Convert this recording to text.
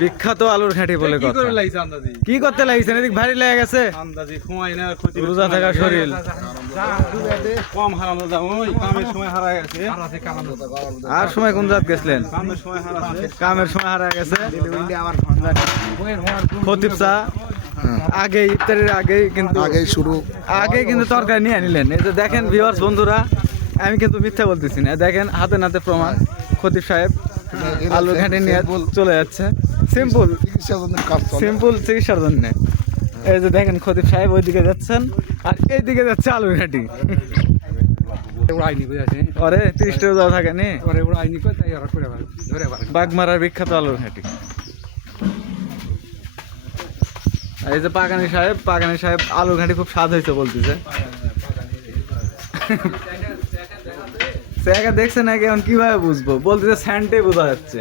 বিখ্যাত আলুর ঘাটি বলে কি কথা। করে লাইছে আন্দাজি? কি করতে লাগিয়েছেন? এদিক ভারী লেগে গেছে, আন্দাজি সময় না ক্ষতি রোজা থাকা শরীর। কম হারানো যাও ওই কামের সময় হারা গেছে। আর সময় কোন জাত গেছিলেন? কামের সময় হারাছে। কামের সময় হারা গেছে। খতিব চা আগে ইফতারের আগেই কিন্তু আগে কিন্তু তরকারি নিয়ে নিলেন। এই যে দেখেন ভিউয়ার্স বন্ধুরা, আমি কিন্তু মিথ্যা বলতেছি না, দেখেন হাতে নাতে প্রমাণ। খতিব সাহেব আলুর ঘাটি নিয়ে চলে যাচ্ছে, সিম্পল সিম্পল চিকিৎসার জন্য। এই যে দেখেন খতিব সাহেব ওইদিকে যাচ্ছেন আর এইদিকে যাচ্ছে আলুর ঘাটি। ওরে 30 টাকা যাওয়া থাকে নি বাগমারার বিখ্যাত আলুর ঘাটি। এই যে পাগানি সাহেব আলুর ঘাটি খুব স্বাদ হয়েছে বলতেছে। দেখছে নাকি এখন কিভাবে বুঝবো, বলতেছে স্যান্টে বোঝা যাচ্ছে।